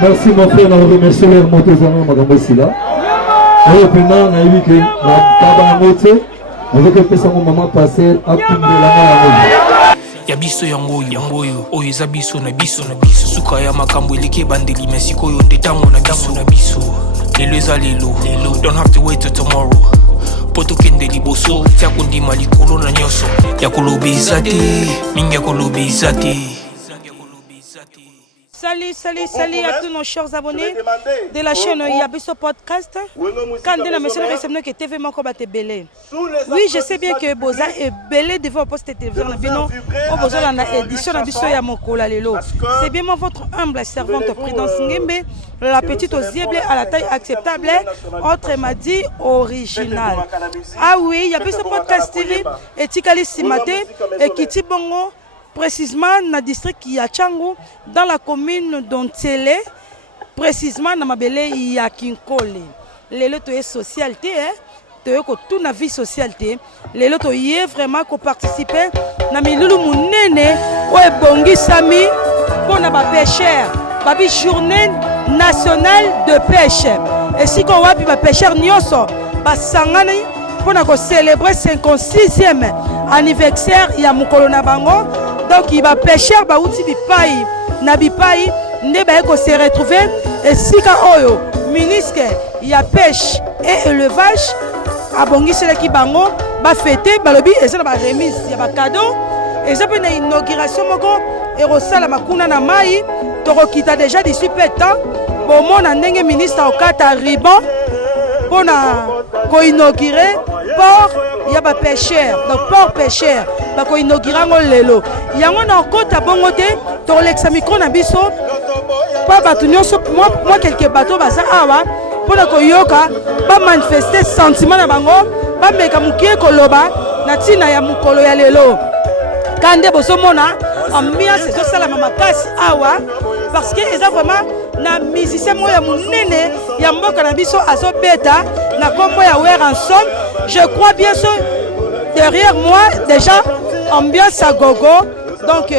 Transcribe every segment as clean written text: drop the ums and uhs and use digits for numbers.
Merci mon frère, on remercie les remontées madame aussi là. Et puis maintenant, on a vu que la tabac montée, on veut que ça mon maman passer à tout de la main. Ya biso yango oyo eza biso na biso suka ya makambo eleki bandeli mesiko oyo nde tango na biso lelo eza lelo don't have to wait till tomorrow po tokende liboso tia kondima likolo na nyonso ya koloba eza te mingi ya koloba eza te. Salut à tous nos chers abonnés de la chaîne Yabiso Podcast. Quand on a mentionné récemment que TV Moko bat belé. Oui, je sais bien que Boza est belé devant poster télévision. Bino, on Boza la édition Yabiso Yamoko la lelo. C'est bien votre humble servante Prudence Ngembe, la petite aux yeux bleus à la taille acceptable, autre m'a dit original. Ah oui, Yabiso Podcast TV et Tikali Simate et Kiti Bongo. Précisément dans le district Yachango, dans la commune d'Ontele, précisément dans Mabele Yakinkole. Les lots de socialité, tu as toute la vie socialité. Les lots de vraiment participer dans les loulou mounene, ouais bongi sami, pour na pêcheur, babi journée nationale de pêche. Et si on va puis pêcheur nyoso, basangani pour na célébrer 56e anniversaire ya mukolo na bango. Donc il va pêcher ba outi bipai na bipai nde ba ko se retrouver et sika oyo ministre ya pêche et élevage abongi sele ki bango ba fêter ba lobi eza na ba remise ya ba cadeau eza pe na inauguration moko et rosala makuna na mai to kita déjà d'ici peu de temps bon mona ndenge ministre okata riban pona ko inaugurer port ya ba pêcheur donc port pêcheur ba ko inaugurer ngo lelo yango na kota bongo te to lexa micro na biso pa batu nyonso moi quelques bateaux baza awa pona ko yoka ba manifester sentiment na bango ba meka mukie koloba na tina ya mukolo ya lelo kande boso mona ambiance so sala makasi awa parce que eza vraiment na musicien moya munene ya mboka na biso azo beta na kombo ya Wear Ensemble. Je crois bien sûr derrière moi déjà ambiance à gogo donc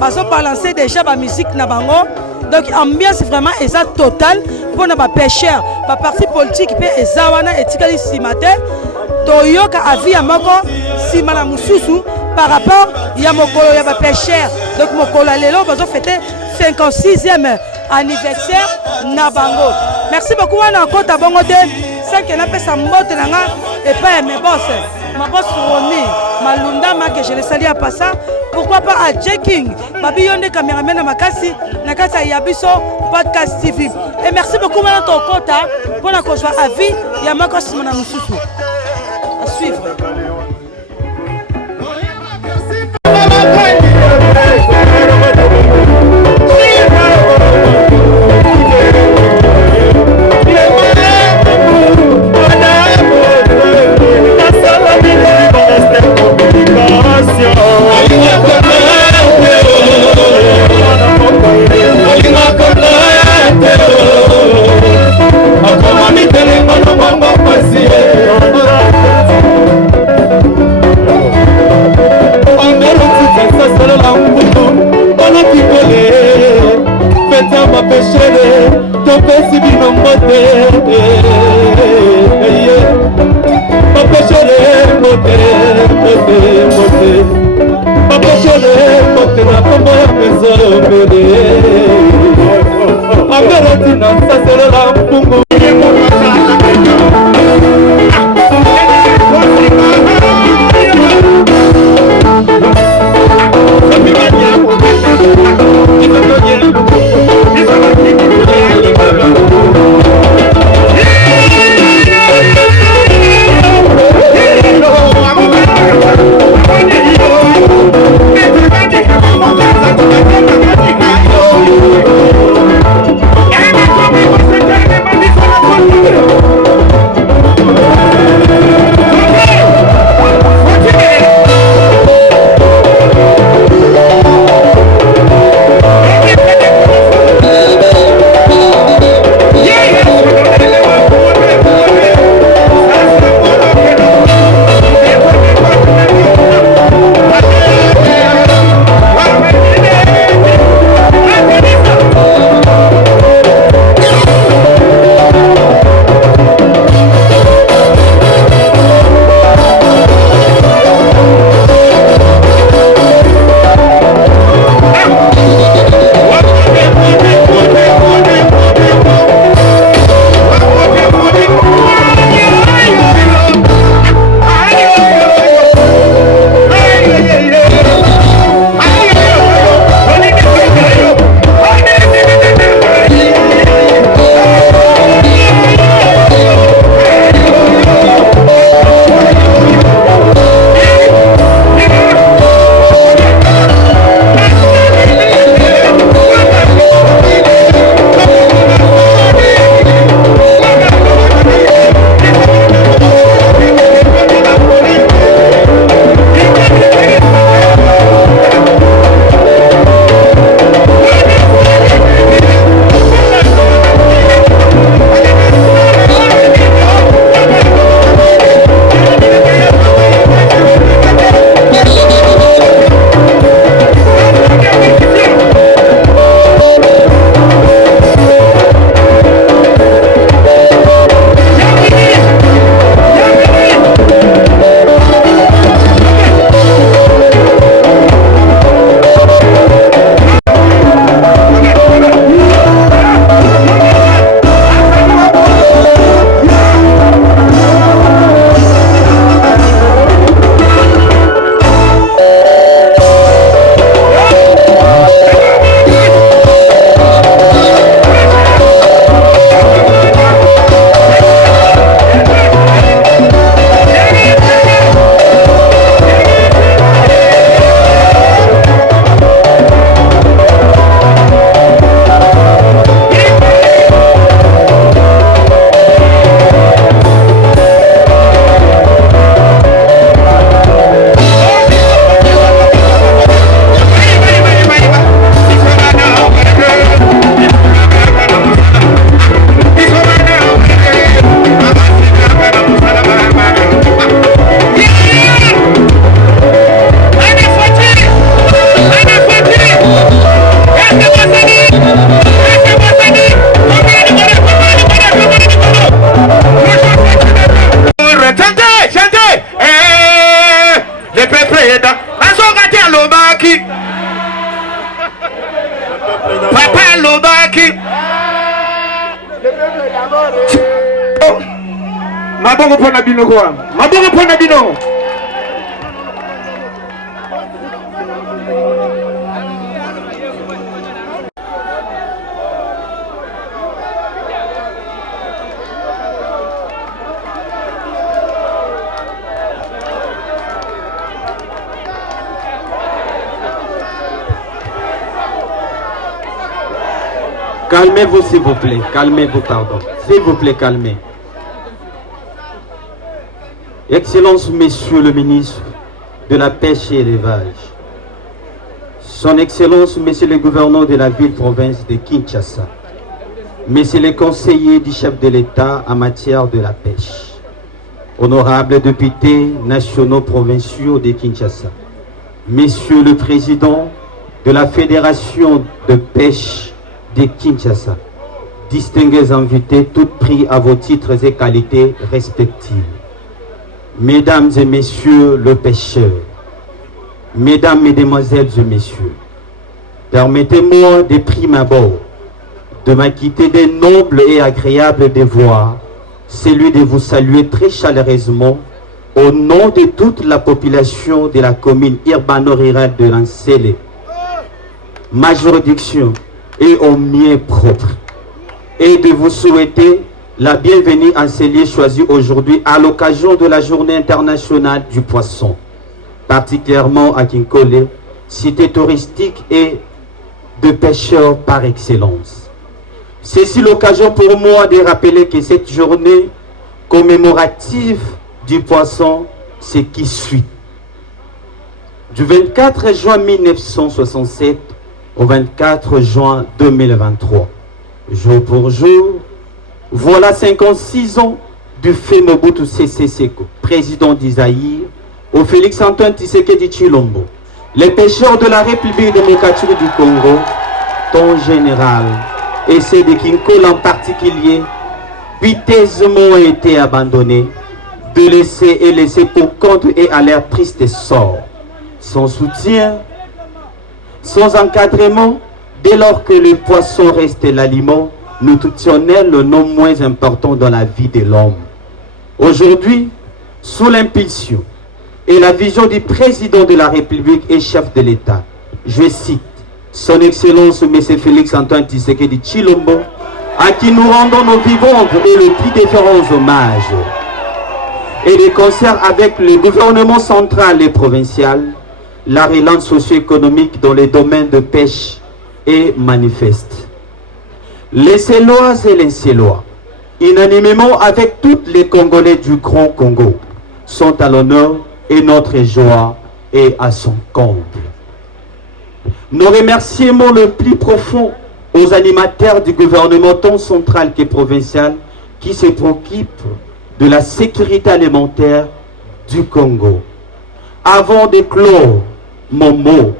bazo balancer déjà ba musique na bango donc ambiance vraiment eza total pour na ba pêcheur ba parti politique pe eza wana etikali simate toyoka avis ya moko sima na mususu par rapport ya mokolo ya ba pêcheur donc mokolo lelo bazo fêter 56e anniversaire na bango. Merci beaucoup wana kota bongo te 5 na pesa mbote nanga et pas mes boss ma boss Roni Malunda ma que je le salue à passant pourquoi pas à Jacking babi yonde cameraman na makasi na kasa Yabiso Podcast TV et merci beaucoup wana to kota pour na kozwa avis ya makos mona mususu à suivre. Yeda. Azongati alobaki. Papa alobaki. Mabongo pona bino kwa. Mabongo pona bino. Calmez-vous s'il vous plaît, calmez-vous, pardon. S'il vous plaît, calmez. Excellence, Monsieur le ministre de la Pêche et Élevage, Son Excellence, Monsieur le gouverneur de la ville-province de Kinshasa, Messieurs les conseillers du chef de l'État en matière de la pêche, honorables députés nationaux provinciaux de Kinshasa, Monsieur le Président de la Fédération de pêche de Kinshasa, distingués invités, tous pris à vos titres et qualités respectifs, Mesdames et Messieurs les pêcheurs, Mesdames, Mesdemoiselles et Messieurs, permettez-moi de prime abord de m'acquitter des nobles et agréables devoirs, celui de vous saluer très chaleureusement au nom de toute la population de la commune urbano-rurale de Lansele, ma juridiction est au mieux propre, et de vous souhaiter la bienvenue en ce lieu choisi aujourd'hui à l'occasion de la Journée internationale du poisson, particulièrement à Kinkole, cité touristique et de pêcheurs par excellence. C'est l'occasion pour moi de rappeler que cette journée commémorative du poisson, c'est qui suit. Du 24 juin 1967 au 24 juin 2023, jour pour jour, voilà 56 ans du fait Mobutu Sese Seko, président d'Isaïe, au Félix Antoine Tshisekedi Tshilombo, les pêcheurs de la République démocratique du Congo, ton général, et ceux de Kinkole en particulier, piteusement ont été abandonnés, de laisser pour compte et à leur triste sort, sans soutien, sans encadrement, dès lors que le poisson reste l'aliment nutritionnel le non moins important dans la vie de l'homme. Aujourd'hui, sous l'impulsion et la vision du président de la République et chef de l'État, je cite Son Excellence M. Félix Antoine Tshisekedi Tshilombo, à qui nous rendons nos vivants et le plus déférents hommages, et de concert avec le gouvernement central et provincial, la relance socio-économique dans les domaines de pêche est manifeste. Les Célois et les Célois, unanimement avec tous les Congolais du Grand Congo, sont à l'honneur et notre joie est à son comble. Nos remerciements le plus profond aux animateurs du gouvernement tant central que provincial qui se préoccupent de la sécurité alimentaire du Congo. Avant de clore mon mot,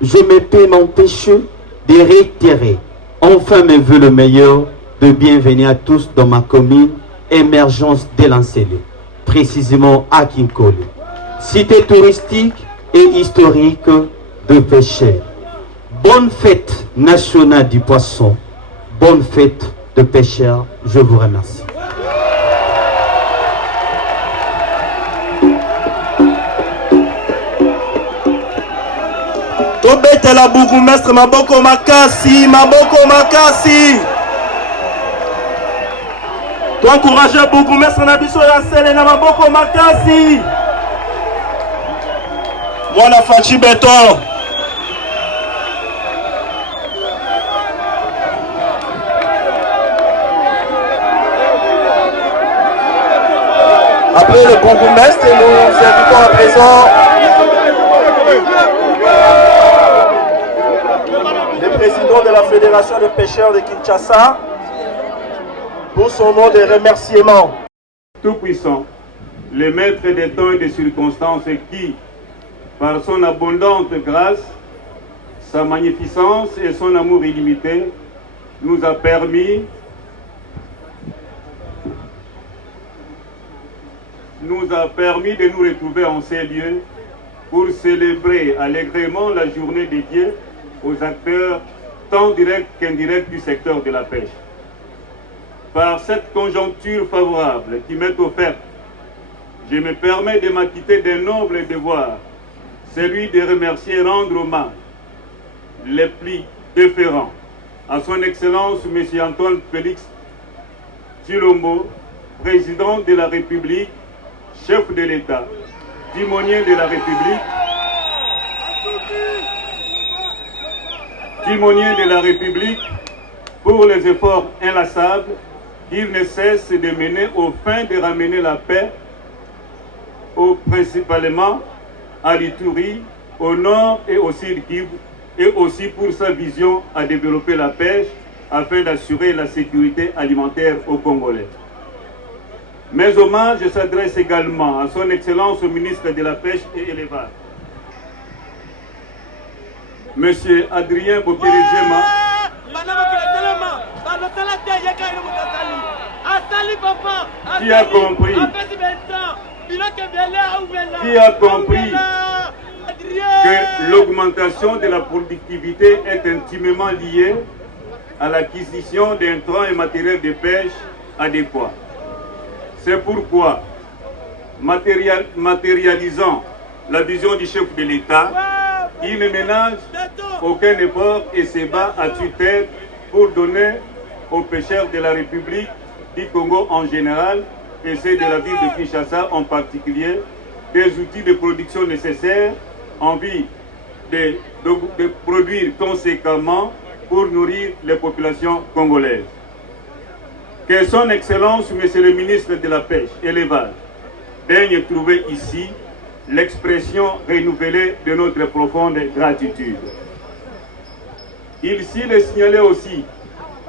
je me peux m'empêcher de réitérer enfin mes vœux le meilleur de bienvenue à tous dans ma commune émergence de Lansele, précisément à Kinkole, cité touristique et historique de pêcheurs. Bonne fête nationale du poisson, bonne fête de pêcheurs, je vous remercie. Tobetela bourgmestre Maboko Makasi, Maboko Makasi. Toi encourager bourgmestre na biso ya Sele na Maboko Makasi. Mwana Fachi Beton. Après le bourgmestre, nous invitons à présent le président de la Fédération des pêcheurs de Kinshasa pour son mot de remerciement. Tout-puissant, le maître des temps et des circonstances qui, par son abondante grâce, sa magnificence et son amour illimité, nous a permis de nous retrouver en ces lieux pour célébrer allègrement la journée dédiée aux acteurs tant directs qu'indirects du secteur de la pêche. Par cette conjoncture favorable qui m'est offerte, je me permets de m'acquitter d'un noble devoir, celui de remercier et rendre hommage les plus déférents à son Excellence M. Antoine Félix Tshilombo, président de la République, chef de l'État, timonier de la République, pour les efforts inlassables qu'il ne cesse de mener au fin de ramener la paix, principalement à l'Ituri, au nord et au sud Kivu, et aussi pour sa vision à développer la pêche afin d'assurer la sécurité alimentaire aux Congolais. Mes hommages s'adressent également à son Excellence au ministre de la Pêche et élevage, Monsieur Adrien Bokele-Djema, qui a compris que l'augmentation de la productivité est intimement liée à l'acquisition d'intrants et matériel de pêche adéquats. C'est pourquoi, matérialisant la vision du chef de l'État, il ne ménage aucun effort et se bat à tue-tête pour donner aux pêcheurs de la République du Congo en général et ceux de la ville de Kinshasa en particulier des outils de production nécessaires en vue de produire conséquemment pour nourrir les populations congolaises. Que son Excellence, Monsieur le ministre de la Pêche et l'Élevage, daigne trouver ici l'expression renouvelée de notre profonde gratitude. Il s'y est signalé aussi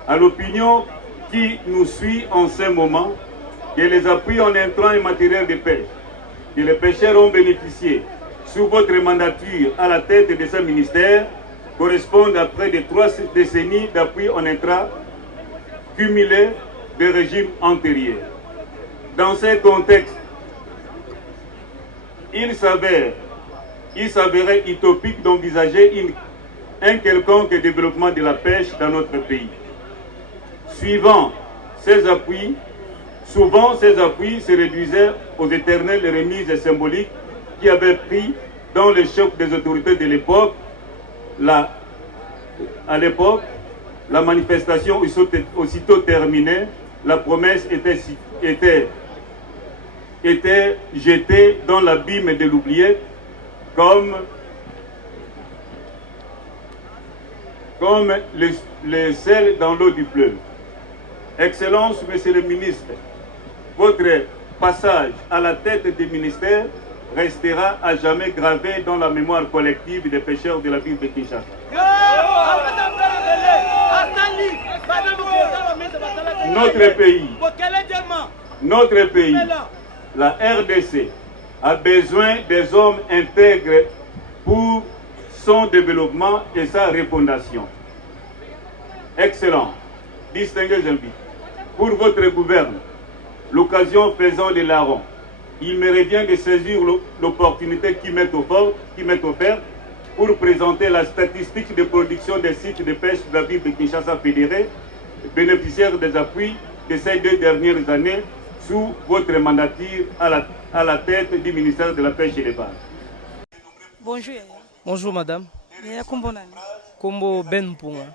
à l'opinion qui nous suit en ce moment que les appuis en intrants et matériel de pêche que les pêcheurs ont bénéficié sous votre mandature à la tête de ce ministère correspondent à près de 3 décennies d'appui en intrants cumulés de régimes antérieurs. Dans ce contexte, il s'avérait utopique d'envisager un quelconque développement de la pêche dans notre pays. Souvent, ces appuis se réduisaient aux éternelles remises symboliques qui avaient pris dans le choc des autorités de l'époque. À l'époque, la manifestation aussitôt terminée, la promesse était jetée dans l'abîme de l'oubliette comme le sel dans l'eau du fleuve. Excellence, Monsieur le ministre, votre passage à la tête du ministère restera à jamais gravé dans la mémoire collective des pêcheurs de la ville de Kinshasa. Notre pays, la RDC, a besoin des hommes intègres pour son développement et sa refondation. Excellent, distingués invités, pour votre gouvernement, l'occasion faisant les larrons, il me revient de saisir l'opportunité qui m'est offerte pour présenter la statistique de production des sites de pêche de la ville de Kinshasa fédérée, bénéficiaire des appuis de ces 2 dernières années sous votre mandature à la tête du ministère de la Pêche et l'Élevage. Bonjour. Bonjour madame. Kombo Ben Punga.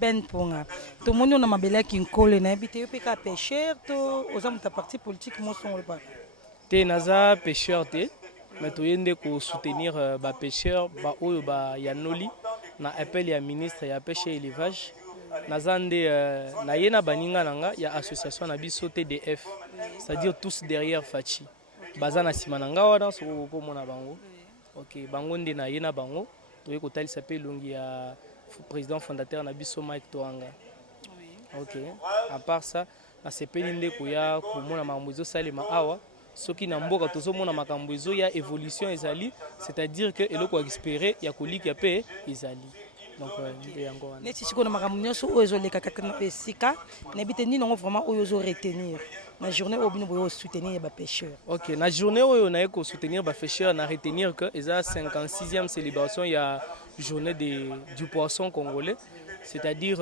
Ben Punga. Tout le monde a mabela qui nkole na habité peka pêcheur to aux hommes de parti politique mo son le pas. Té naza pêcheur té mais to yende ko soutenir ba pêcheur ba oyo ba yanoli na appel ya ministre ya pêche et élevage. Nazande na yena baninga nanga ya association na biso TDF, c'est-à-dire tous derrière Fachi. Bazana simananga wana so ko mona bango. OK, bango nde na yena bango to yeko tali s'appelle longi ya président fondateur na biso Mike Toanga. OK. À part ça, na sepeli nde ko ya ko mona mambuzo salema awa. Soki na mboka tozomona makambo ezo ya évolution ezali, c'est-à-dire que eloko espérer ya kolika pe ezali. Donc nde yango wana. Neti siko na makambo nyonso oyo ezoleka kaka na esika, na bite ni nango vraiment oyo ozo retenir. la journée où on soutenir les pêcheurs. Ok, la journée où on a soutenir les pêcheurs, on a retenir que la 56e célébration, il y a journée du poisson congolais. C'est-à-dire,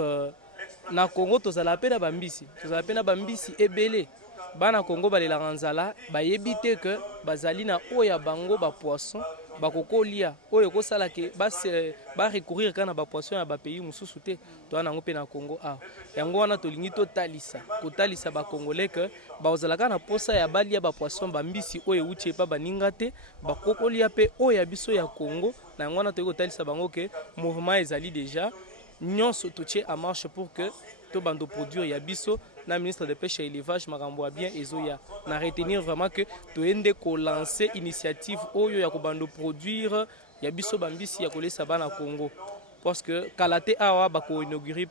na Congo, tous à la peine à Bambisi. Tous à la peine à Bambisi et belé. Bana Congo, ba la ranzala, ba éviter que bazali na oya bango ba poisson, ba kokolia, oya ko sala ke ba recourir kana ba poisson ya ba pays mususu te. To na ngope na Congo ah. Yango wana to lingi to talisa ba congolais que ba ozala kana posa ya balia ba poisson Bambisi oya uche pa baninga te, ba kokolia pe oya biso ya Congo. Na yango wana to ko talisa bango ke mouvement ezali déjà nous sommes en marche pour que tout bando produire yabiso na ministre de pêche et élevage makambo bien ezoya na retenir vraiment que to ende ko lancer initiative oyo ya ko bando produire yabiso bambisi ya kolesa bana Congo parce que kalate awa ba ko inaugurer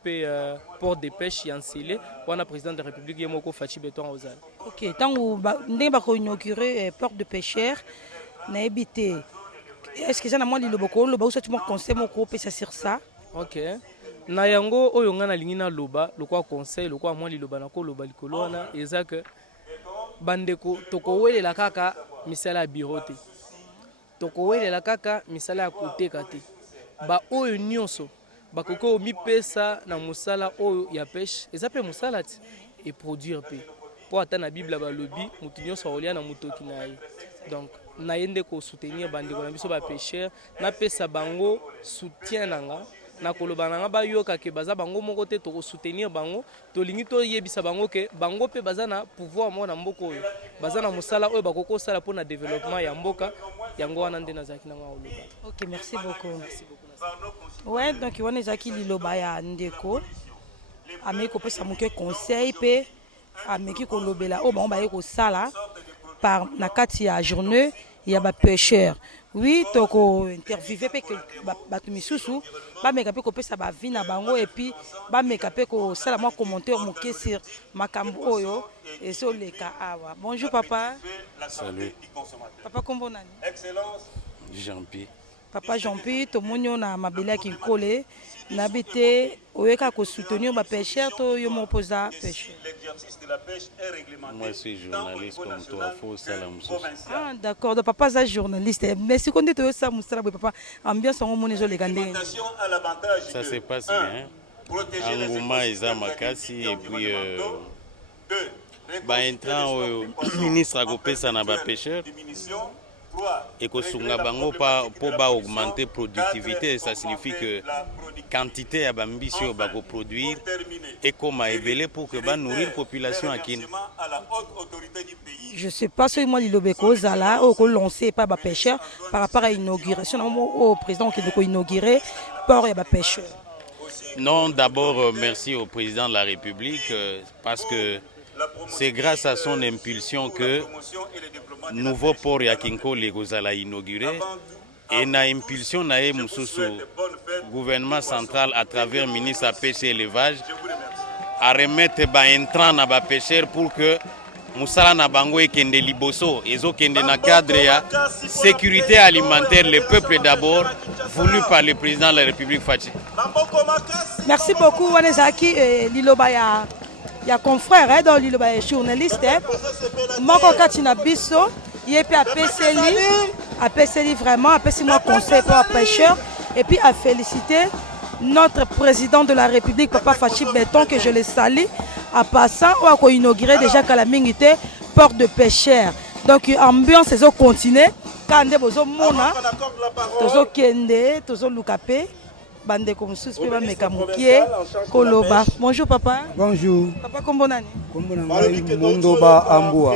port de pêche yansele wana président de la République yemoko Fachi Beton ozala. OK, tant ndenge ba ko inaugurer port de pêcheur na ebité. Est-ce que ça na moi li loboko lo ba ou ça tu mon conseil moko pesa sur ça? OK. Na yango oyo nga na lingi na loba lokwa conseil lokwa mwa liloba na ko loba likolo wana eza que bandeko tokowelela kaka misala ya bureau te tokowelela kaka misala ya koteka te ba oyo nyonso bakoko mipesa na musala oyo ya pêche eza pe musala ti et produire pe po ata na Bible ba lobi mutu nyonso olia na mutoki na ye donc na yende ko soutenir bandeko na biso ba pêcheur na pesa bango soutien nanga na koloba nanga ba yoka ke baza bango moko te to soutenir bango to lingi to yebisa bango ke bango pe baza na pouvoir mo na mboko oyo baza na musala oyo bakoko sala pour na développement ya mboka yango wana nde nazaki na ngoloba. OK, merci beaucoup. Ouais, donc on ezaki liloba ya ndeko ameko pesa moke conseil pe ameki kolobela o bango ba yeko sala par na kati ya journée ya ba pêcheur. Oui, toko interviewer pe que batu misusu ba meka pe ko pesa ba vie na bango et puis ba meka pe ko sala moi commentaire moke sur makambo oyo et so leka awa. Bonjour papa. Salut. Papa kombo nani? Jean-Pierre. Papa Jean-Pierre, to monyo na mabele ki kole na bité oyeka ko soutenir ba pêcheur to yo mo posa pêche. Moi je suis journaliste comme toi, faut salam. Ah d'accord, donc papa est journaliste. Mais si on dit to ça musala papa ambiance on monezo le gandé. Ça se passe bien. Engouement eza makasi et puis ba entrant au ministre akopesa na ba pêcheur et que sunga bango pour augmenter productivité, ça signifie que quantité à bambisio ba ko produire et comme ebele pour que ba nourrir population à Kin. Je sais pas si moi l'ilobeko zala au ko lancer pas ba pêcheur par rapport à l'inauguration au président qui doit inaugurer port et ba pêcheur. Non, d'abord merci au président de la République parce que c'est grâce à son impulsion que nouveau port ya Kinkole kozala inauguré et na impulsion na e mususu gouvernement central à travers ministre à pêche et élevage à remettre ba entrant na ba pêcheur pour que musala na bango ekende liboso ezokende na cadre ya sécurité alimentaire le peuple d'abord voulu par le président de la République Fachi. Merci beaucoup Wanezaki liloba ya confrère hein, dans liloba journaliste moko kati na biso yepe apeseli vraiment apesi moi conseil pour pêcheur et puis à féliciter notre président de la République Papa Fachi Beton que je le salue en passant ou à inaugurer déjà Kalamingité port de pêcheurs donc ambiance ezo continuer quand bozo mona tozo kende tozo lukape bande comme sous pe ba meka mukie koloba. Bonjour papa. Bonjour. Papa kombo nani? Kombo na Mondoba Ambua.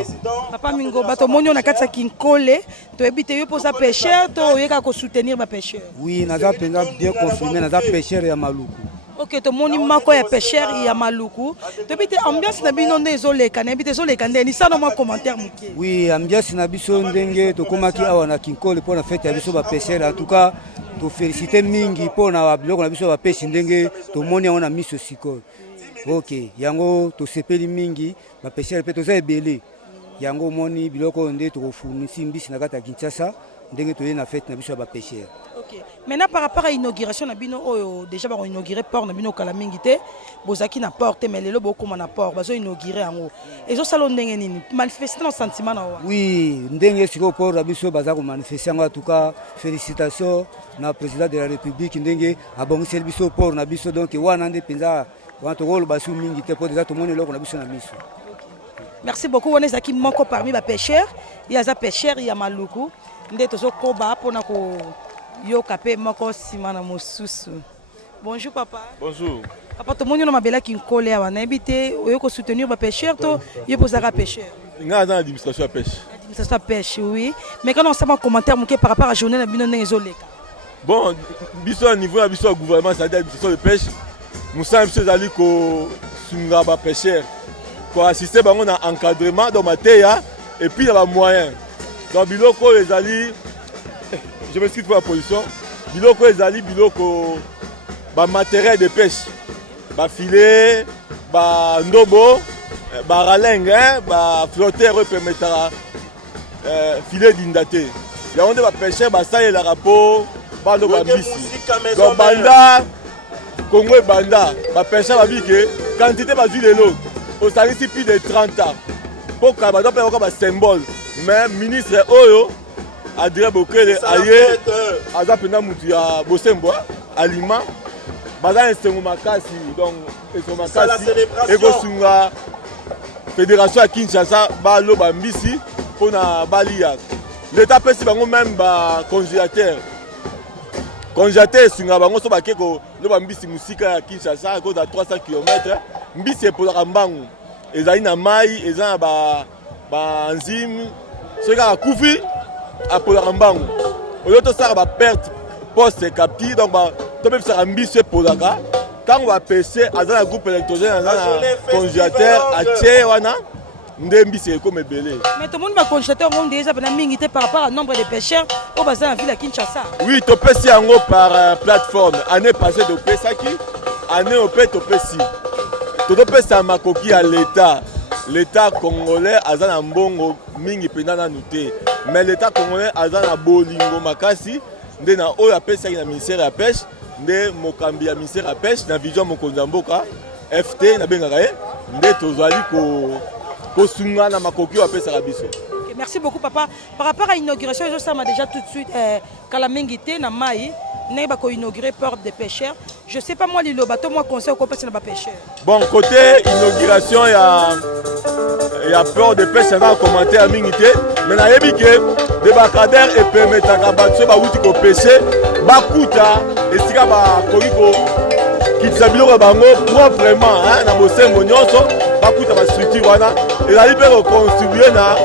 Papa Mingoba to monyo na katsa kinkole to ebite yo posa pêcheur to yeka ko soutenir ba pêcheur. Oui, naza penza bien confirmé naza pêcheur ya Maluku. OK, to moni mako ya pêcheur ya Maluku. To bite ambiance na bino ndezo leka na bite zo leka ndeni ça no mo commentaire mukie. Oui, ambiance na biso ndenge to komaki awa na kinkole pour na fête ya biso ba pêcheur en tout cas to féliciter mingi pour na biloko na biso ba pêche ndenge to moni on a miso siko. OK, yango to sepeli mingi ba pêcheur pe to za ebele. Yango moni biloko nde to fournisi mbisi na kata Kinshasa ndenge toye na fête na biso ba pêcheur. OK. Maintenant par rapport à l'inauguration na bino oyo déjà ba inaugurer port na bino kala mingi te bozaki na porte mais lelo boko na port bazo inaugurer yango. Ezo salo ndenge nini manifester un sentiment na wa. Oui, ndenge siko port na biso baza ko manifester en tout cas félicitations na président de la République ndenge abongisi biso port na biso donc wana nde penza wana to rôle basu mingi te pour déjà tout monde loko na biso na biso. Merci beaucoup. On est qui manque parmi les pêcheurs. Il y a des pêcheurs, il y a Maluku. Ndé tozo koba pona ko yo kapé mako simana mosusu. Bonjour papa. Bonjour. Papa to monyo na mabela ki nkole awa na habité oyo ko soutenir ba pêcheurs to yo posaka pêcheur. Nga dans l'administration à pêche. L'administration à pêche oui. Mais quand on sait un commentaire monqué par rapport à journée na bino ndenge ezoleka. Bon, biso au niveau biso gouvernement c'est-à-dire l'administration de pêche. Musa biso zali ko sunga ba pêcheurs. Pour assister à l'encadrement dans ma théa et puis il y a des moyens. Donc, biloko les alliés, je m'excuse pour la position, biloko les alliés, biloko, matériel de pêche, filet, ndobo, ralengue, flotteur permettra filet d'indaté. Il y a des pêcheurs, ça y est le rapport, donc banda, Congo et banda, pêcheur va dire que quantité va de l'eau. Au service plus de 30 ans. Pour que nous ayons un symbole. Mais le ministre Oyo a dit que ailleurs, Azapena Moutia Bosemboa, aliment, Bazan Estemoumakasi, donc Estemoumakasi, Egosunga, Fédération à Kinshasa, Balo Bambisi, pour na Balia. L'État peut si même congélateur. Congélateur, Sunga Bango, so bakeko, le Bambisi Musika à Kinshasa, à cause de 300 km. Mbisi pour la rambangu ezali na mai ezana ba enzyme ce gars a koufi a pour la rambangu oyo to sara ba perte post capti donc ba to même sara mbisi pour la ka quand on va pêcher azana groupe électrogène azana congélateur a tie wana nde mbisi comme belé. Mais tout le monde va congélateur on déjà pendant mingité par rapport au nombre de pêcheurs au bazar la ville à Kinshasa. Oui, to pêcher yango par plateforme année passée de Pesaki année au pet to pêcher. Tout le monde a makoki à l'État. L'État congolais a un mbongo mingi pendant nouté. Mais l'État congolais a un bolingo makasi. Ndé na oyo apesa na ministère de la pêche. Ndé mokambi ya ministère de la pêche na vision mokonzamboka FT na bengaka ye. Ndé tozali ko sunga na makoki o apesa biso. Merci beaucoup papa. Par rapport à l'inauguration, je m'a déjà tout de suite Kalamengité na mai. N'est pas inauguré port des pêcheurs. Je sais pas moi l'île bateau moi conseil qu'on passe dans pêcheurs. Bon côté inauguration il y a port de pêche dans commenter à mingité mais na yebike débarcadère et permettre à bateau ba wuti ko pêcher ba kuta et sika ba koliko kitsabiloko bango proprement hein na bosengo nyonso ba kuta ba structure wana et la libérer contribuer na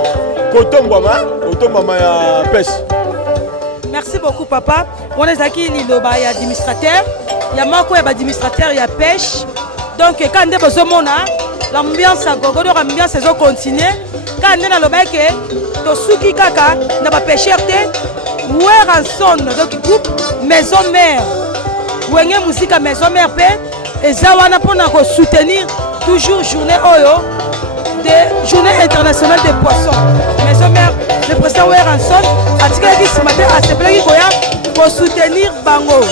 kotombama ya pêche. Merci beaucoup papa. On est ici il y a administrateur, il y a Marco et administrateur, il y a pêche. Donc quand on est besoin l'ambiance à gogo, l'ambiance est continuer. Quand on est dans le bac to suki kaka na ba pêcheur té where en son donc groupe maison mère. Wenge musique maison mère pe et zawana pour na soutenir toujours journée oyo de journée internationale des poissons. Maison mère le président where en son a dit que ce matin à ce plaisir pour soutenir Bango.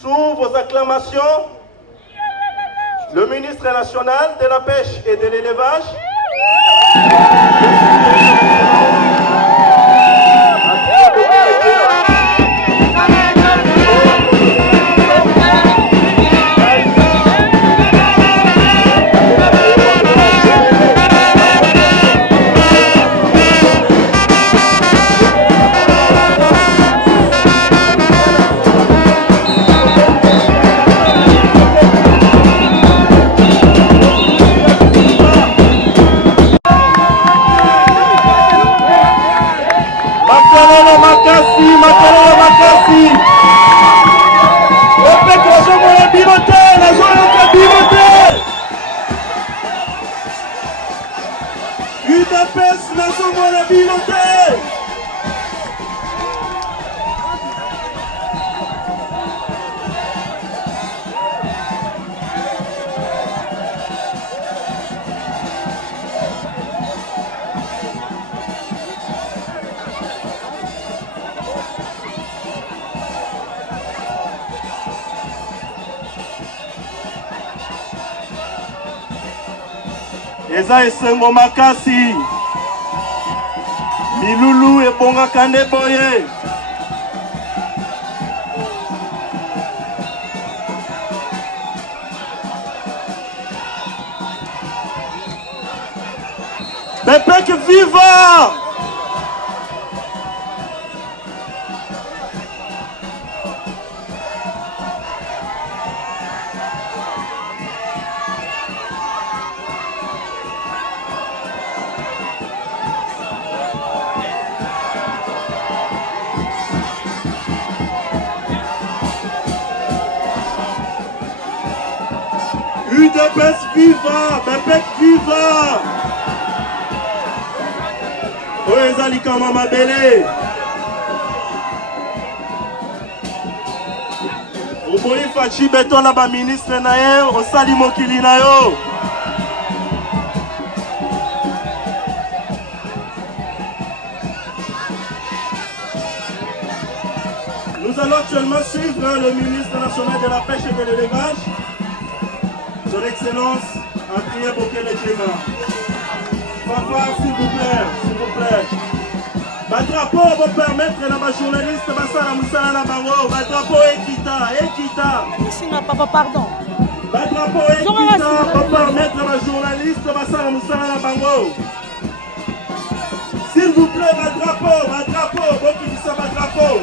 Sous vos acclamations, le ministre national de la Pêche et de l'Élevage, eza esengo makasi milulu ebongaka nde boye Bepek viva! UDPS viva! Bepek viva! Oyo eza likama mabele. Oboyi Fachi Beton na ba ministre na ye osali mokili na yo. Nous allons actuellement suivre le ministre national de la Pêche et de l'Élevage, Son Excellence Adrien Bokele-Djenga. Papa, s'il vous plaît. Ma drapeau va permettre à ma journaliste Bassara Moussala Nabango. Ma drapeau Ekita. Papa, pardon. Ma drapeau Ekita va permettre à ma journaliste Bassara Moussala Nabango. S'il vous plaît, ma drapeau, Bokidissa, ma drapeau.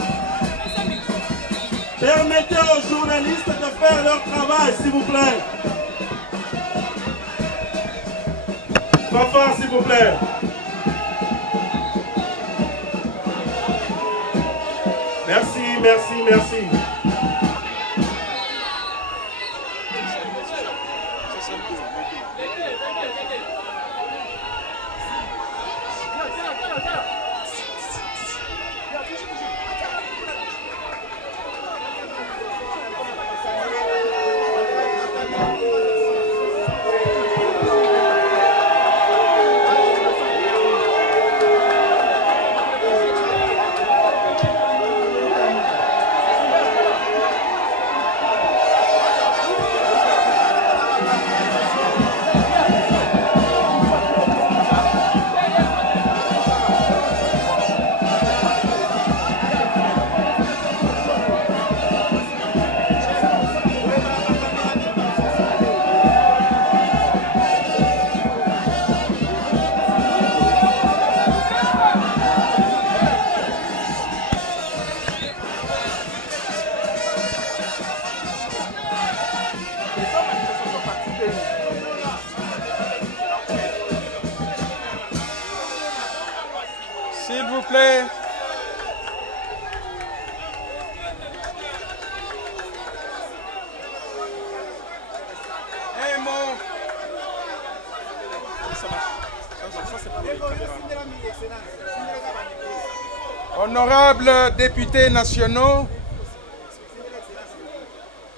Permettez aux journalistes de faire leur travail, s'il vous plaît. Papa, s'il vous plaît. Merci. S'il vous plaît. Un mot. Honorables députés nationaux.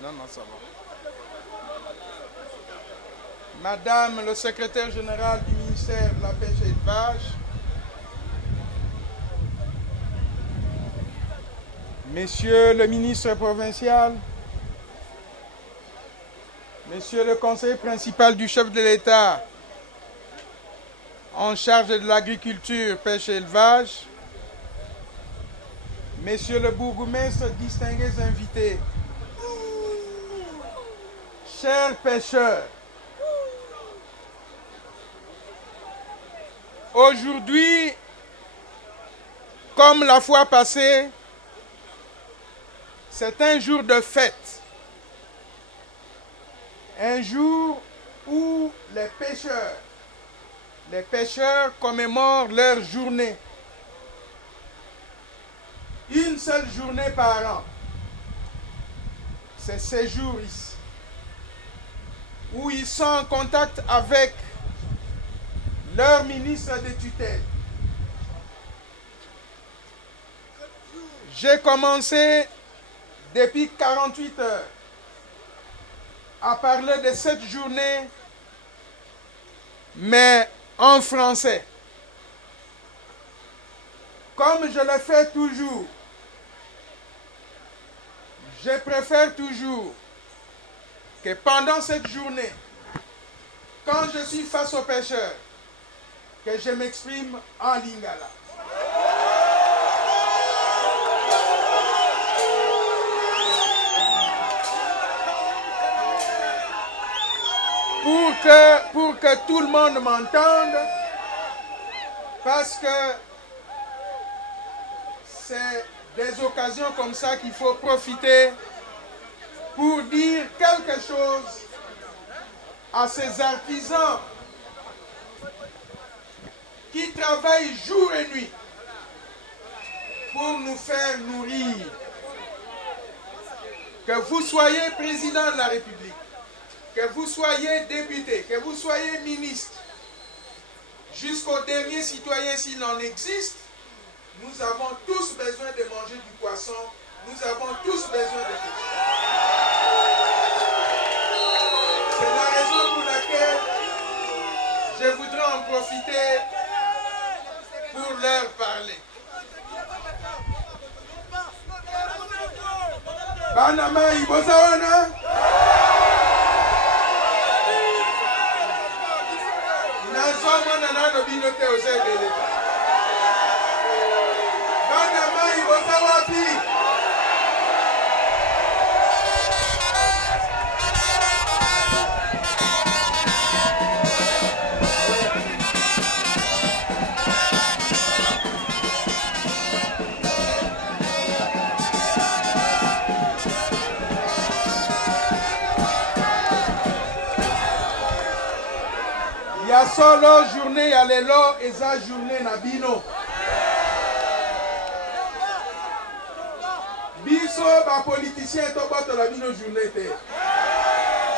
Non, ça va. Madame le secrétaire général du ministère de la Pêche et de l'Élevage, Monsieur le ministre provincial, Monsieur le conseiller principal du chef de l'État en charge de l'agriculture, pêche et élevage, Monsieur le bourgmestre, distingués invités, chers pêcheurs, aujourd'hui, comme la fois passée, c'est un jour de fête, un jour où les pêcheurs commémorent leur journée. Une seule journée par an. C'est ces jours ici, où ils sont en contact avec leur ministre de tutelle. J'ai commencé depuis 48 heures à parler de cette journée, mais en français. Comme je le fais toujours, je préfère toujours que pendant cette journée, quand je suis face aux pêcheurs, que je m'exprime en lingala. Pour que tout le monde m'entende, parce que c'est des occasions comme ça qu'il faut profiter pour dire quelque chose à ces artisans qui travaillent jour et nuit pour nous faire nourrir. Que vous soyez président de la République, que vous soyez député, que vous soyez ministre, jusqu'au dernier citoyen s'il en existe, nous avons tous besoin de manger du poisson, nous avons tous besoin de pêcher. C'est la raison pour laquelle je voudrais en profiter pour leur parler. Banama Ibozawana. Nazomona nano bino te ozebele. Banama Ibozawapi. Ya solo journée ya lelo eza journée na bino. Biso ba politicien to bato la bino journée te.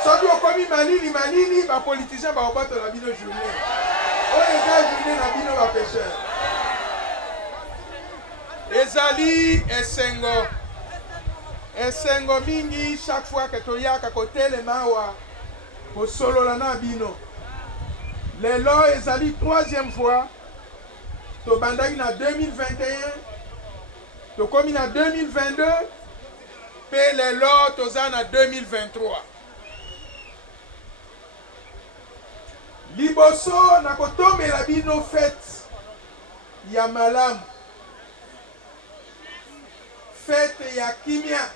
Soki okomi manini ba politicien ba bato la bino journée. O eza journée na bino ba pêcheur. Ezali esengo mingi chaque fois que toyaka kotele mawa ko solo la na bino. Lelo ezali troisième fois, tobandaki na 2021, tokomi na 2022, pe lelo toza na 2023. Liboso na kotomela bino fête ya malamu, fête ya kimia,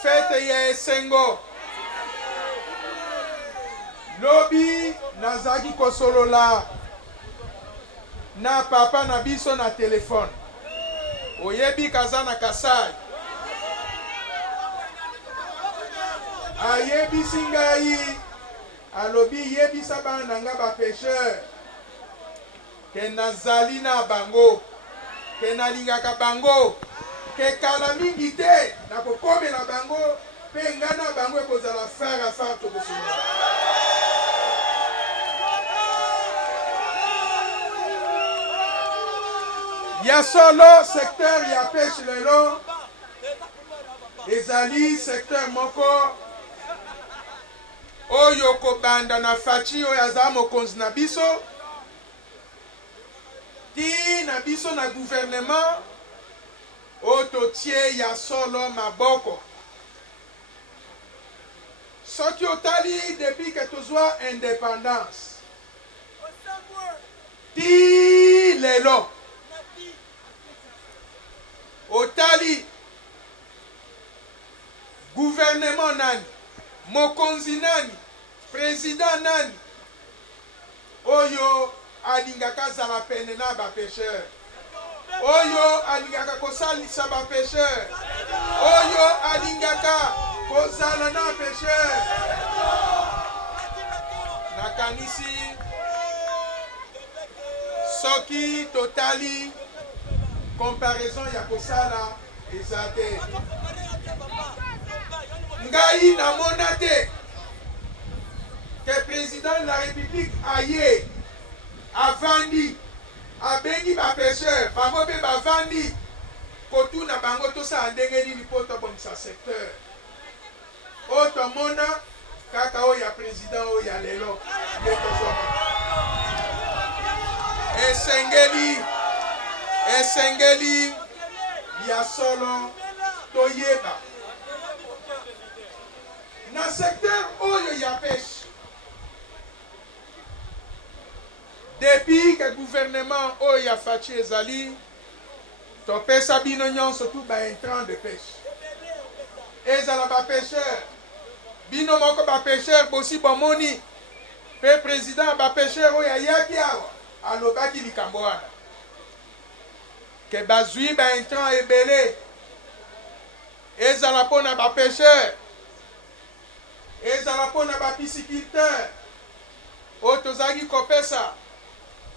fête ya esengo. Lobi nazaki kosolola na papa na biso na telefone. Oyebi kaza na Kasai. Ayebisi ngai alobi yebisa bana nanga ba pêcheur ke nazali na bango, ke nalingaka bango, ke kala mingi te na kokomela bango pe ngana bango ekozala faire à faire tokosola. Ya solo secteur ya pêche lelo ezali secteur moko oyo kobanda na faci oyo aza mokonzi na biso ti na biso na gouvernement oyo totie ya solo maboko soki otali depuis que tozwa indépendance ti lelo otali gouvernement nani mokonzi nani président nani oyo alingaka azala pene na bapêcheur oyo alingaka kosalisa bapêcheur oyo alingaka kozala na pêcheur nakanisi soki totali comparaison ya kosala eza te ngai namona te que président de la république aye avandi abengi bapêcheur bango mpe bavandi kotuna bango tosala ndenge nini mpo tobongisa secteur oyo tomona kaka oyo ya président oyo ya lelo nde tozomona esengeli ya solo toyeba na secteur oyo ya pêche depuis que gouvernement oyo ya faci ezali topesa bino nyonso tu baintrant de pêche ezala bapêcheur bino moko bapêcheur bosi bomoni mpe président bapêcheur oyo ayaki awa alobaki likambo wana ke bazwi baintrant ebele ezala mpo na bapêcheur ezala mpo na bapisciculteur oyo tozalaki kopesa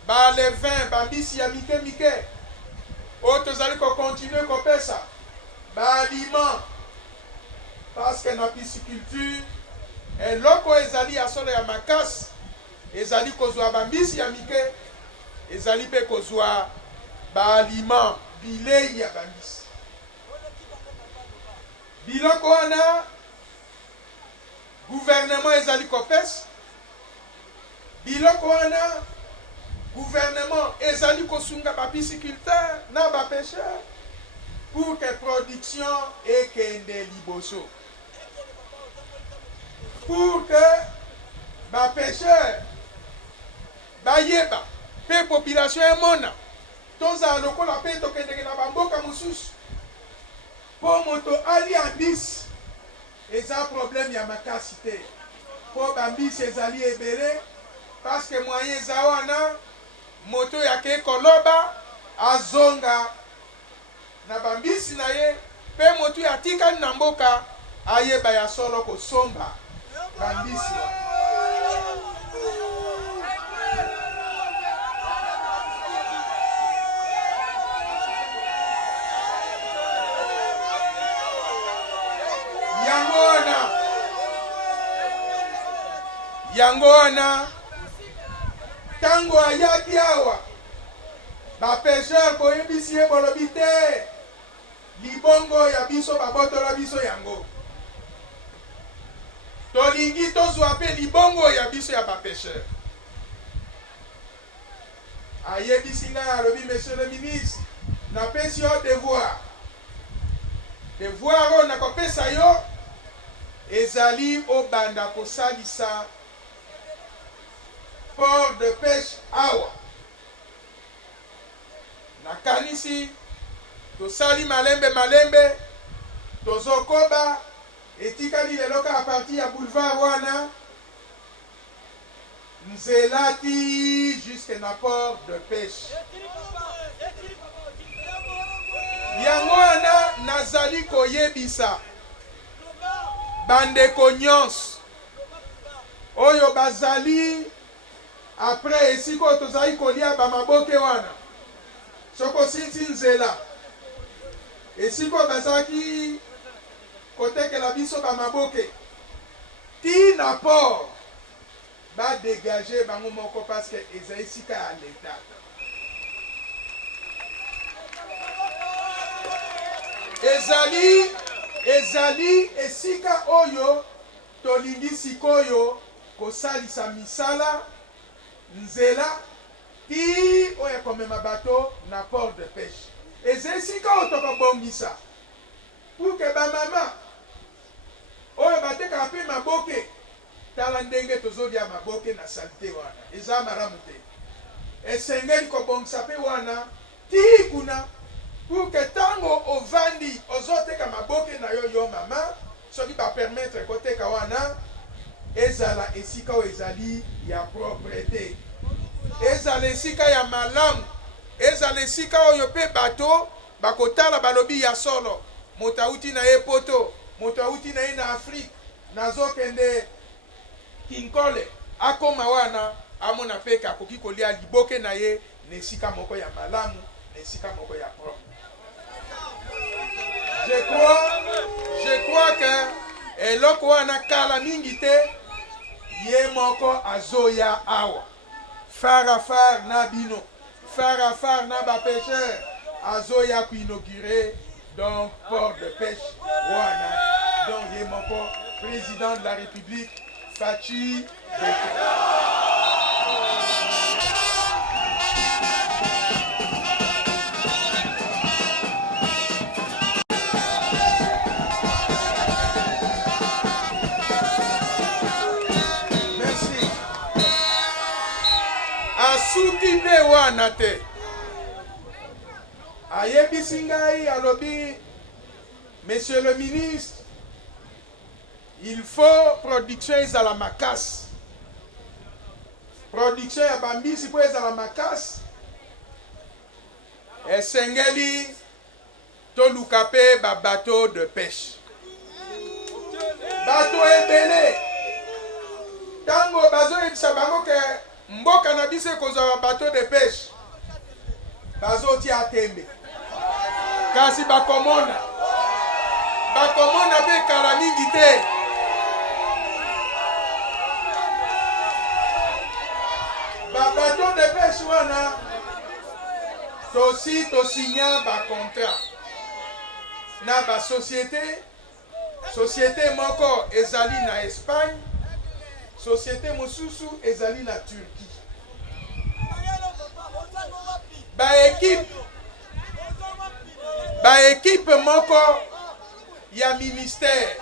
balevin bambisi ya mike mike oyo tozali kokontinue kopesa baaliment parce que na pisciculture eloko ezali ya solo ya makasi ezali kozwa bambisi ya mike ezali mpe kozwa baaliment bilei ya bambisi biloko wana gouvernement ezali kopesa biloko wana gouvernement ezali kosunga bapisciculteur na bapêcheur pour que production ekende liboso pour que bapêcheur bayeba mpe population emona tozala lokola mpe tokendeke na bamboka mosusu mpo moto ali ambisi eza problème ya makasi te mpo bambisi ezali ebele parce que moyen eza wana moto yake koloba azonga na bambisi na ye mpe moto yatikali na mboka ayeba ya solo kosomba bambisi yango wana tango ayaki awa bapêcheur koyebisi ye bolobi te libongo ya biso babotola biso yango tolingi tozwa mpe libongo ya biso ya bapêcheur ayebisi ngai alobi monsieur le ministre napesi yo devoir oyo nakopesa yo ezali obanda kosalisa port de pêche awa nakanisi tosali malembe tozokoba etikali lelo kaka parti ya boulevard wana nzela ti jusque na port de pêche yango wana nazali koyebisa bandeko nyonso oyo bazali après esika oyo tozali kolia bamaboke wana soki osinzi nzela esika oyo bazalaki kotekela biso bamaboke ti na port badégage bango moko parce que eza esika ya leta ezali esika oyo tolingi sikoyo kosalisa misala nzela ti oyo ekomema bato na port de pêche eza esika oyo tokobongisa pour ke bamama oyo batekaka mpe maboke tala ndenge tozolia maboke na salite wana eza malamu te esengeli kobongisa mpe wana ti kuna pour que tango ovandi ozoteka maboke na yo mama soki bapermettre koteka wana ezala esika oyo ezali ya propreté ezala esika ya malamu ezala esika oyo mpe bato bakotala balobi ya solo moto auti na ye poto moto auti na ye na afrique nazokende kinkole akoma wana amona mpe akoki kolia liboke na ye na esika moko ya malamu na esika moko ya propre. Je crois que eloko wana kala mingi te ye moko azoya awa farafar na bino farafar na bapêcheur azoya kuinaugurer donc port de pêche wana donc ye moko président de la République Fachi asuki mpe wana te ayebisi ngai alobi monsieur le ministre il faut production ezala makasi production ya bambisi mpo ezala makasi esengeli toluka mpe babateau de pêche bato ebele ntango bazoyebisa bango ke mboka na biso ekozwa bateau de pêche bazotia tembe kasi bakomona mpe kala mingi te babateau de pêche wana tosinya bacontrat na société moko ezali na Espagne société mosusu ezali na Turquie baekipe moko ya ministère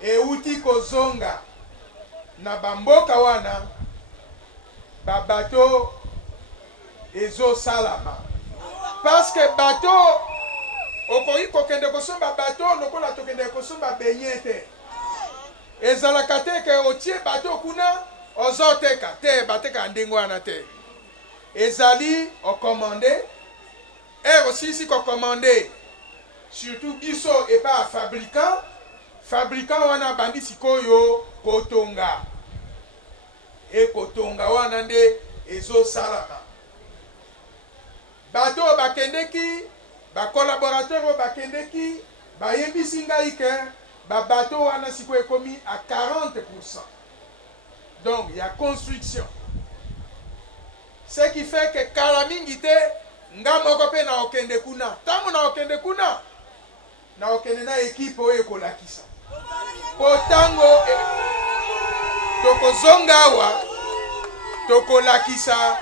euti kozonga na bamboka wana babato ezosalama parce que bato okoki kokende kosomba bato lokola tokende kosomba benye te ezalaka te ke otie bato kuna ozoteka te bateka ndenge wana te ezali okomande osisi kokomande surtout biso epa fabricant wana bandi sikoyo kotonga ekotonga wana nde ezosalama bato bakendeki bakolaborateur oyo bakendeki bayebisi ngai ke babato wana sikoyo ekomi à 40%. Donc il y a construction. Ce qui fait que kala mingi te nga moko pe na okende kuna. Tango na okende kuna na okende na ekipe oyo ekolakisa. Po tango tokozonga wa tokolakisa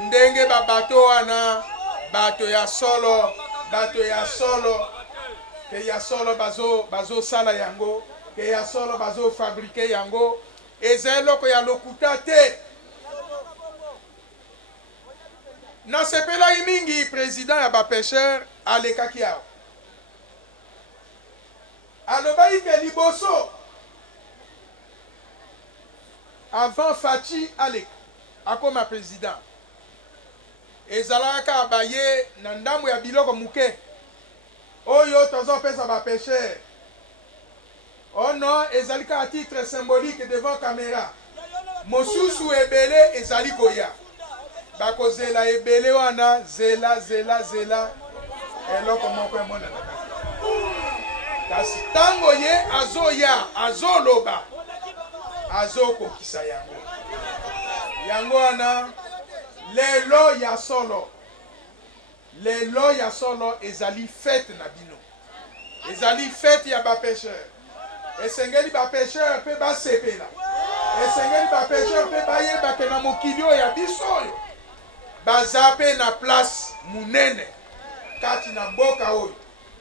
ndenge babato wana bato ya solo ke ya solo bazo sala yango ke ya solo bazo fabriquer yango eza eloko ya lokuta te na sepelaki mingi président ya bapêcheur alekaki awa alobaki ke liboso avant Fachi aleka akoma président ezalaka baye na ndambo ya biloko muke oyo tozopesa bapêcheur oh non ezalika à titre symbolique devant caméra mosusu ebele ezali koya bakozela ebele wana zela eloko moko emonana kasi tango ye azoya azoloba azokokisa yango wana lelo ya solo ezali fête na bino ezali fête ya bapêcheur esengeli bapêcheur mpe basepela esengeli bapêcheur mpe bayebake na mokili oyo ya biso oyo baza mpe na place munene kati na mboka oyo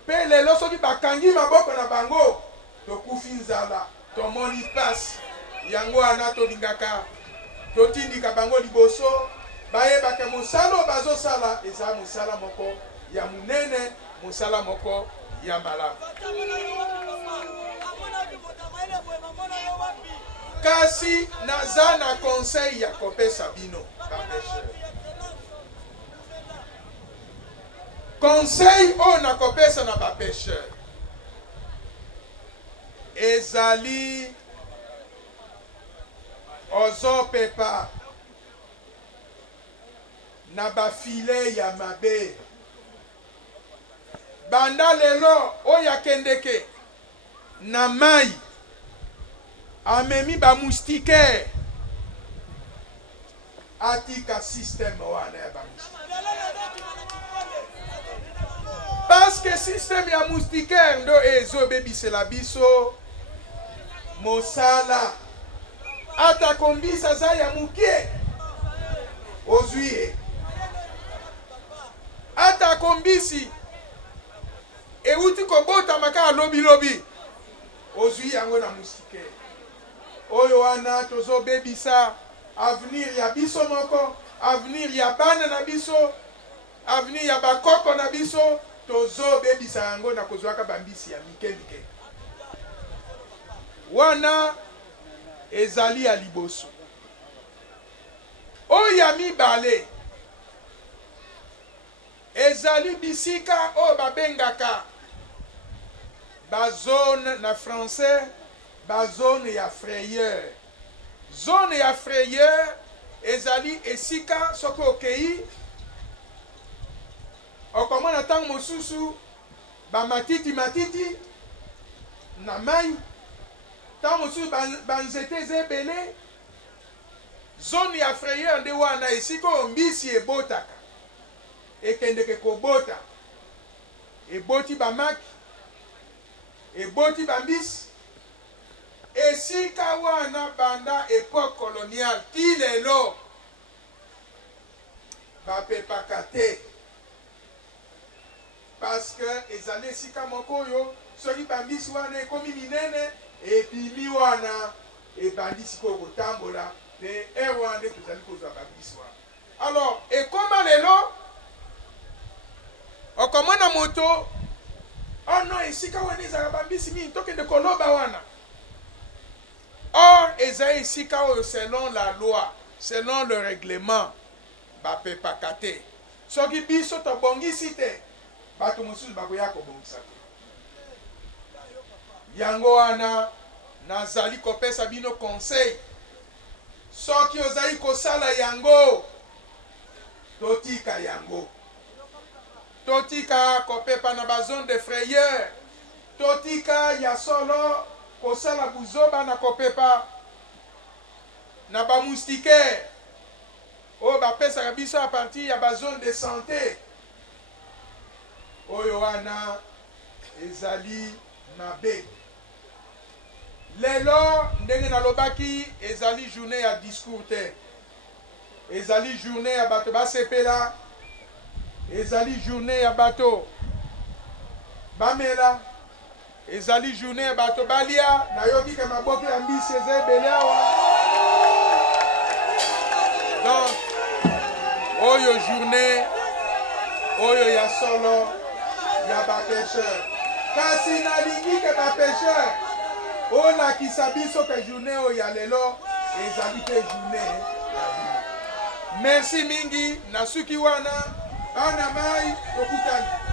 mpe lelo soki bakangi maboko na bango tokufi nzala tomoni passe yango wana tolingaka totindika bango liboso bayebaka mosala bazosala eza mosala moko ya munene mosala moko ya malamu kasi naza na conseil ya kopesa bino bapêcheur conseil oyo nakopesa na bapêcheur ezali ozopepa na bafile ya mabe banda lelo oyo akendeke na mai amemi bamoustikaire atika système wana ya bamoustikaire parce que système ya moustiquaire ndo ezobebisela biso mosala ata kombisa za ya mukie ozwi ye ata kombisi euti kobotama kaka lobilobi ozwi yango na moustiquaire oyo wana tozobebisa avenir ya biso moko avenir ya bana na biso avenir ya bakoko na biso tozobebisa yango na kozwaka bambisi ya mike mike wana ezali ya liboso oyo ya mibale ezali bisika oyo babengaka bazone na français bazone ya frayeur zone ya frayeur ezali esika soki okei okomona ntango mosusu bamatiti matiti na mai ntango mosusu banzete eza ebele zone ya frayeur nde wana esika oyo mbisi ebotaka ekendeke kobota eboti bamaki eboti bambisi esika wana banda époque coloniale ti lelo bapepaka te parce que ezali esika moko oyo soki bambisi wana ekomi minene ebimi wana ebandisi ko kotambola te ere wana nde tozali kozwa bambisi wana alors ekoma lelo okomona moto ono esika wana ezala bambisi mingi tokende koloba wana or eza esika oyo selon la loi selon le règlement bapepaka te soki biso tobongisi te bato mosusu bakoya kobongisa te yango wana nazali kopesa bino conseil soki ozali kosala yango totika yango totika kopepa na bazone de frayeur totika ya solo kosala buzoba na kopepa na bamoustiquaire oyo bapesaka biso a partir ya bazone de santé oyo wana ezali mabe lelo ndenge nalobaki ezali journée ya discours te ezali journée ya bato basepela ezali journée ya bato bamela ezali journée ya bato balia nayoki ke maboke ya mbisi eza ebele awa donc oyo journée oyo ya solo ya bapêcheur kasi nalingi ke bapêcheur olakisa biso ke journée oyo ya lelo ezali te journée merci mingi nasuki wana bana mai tokutani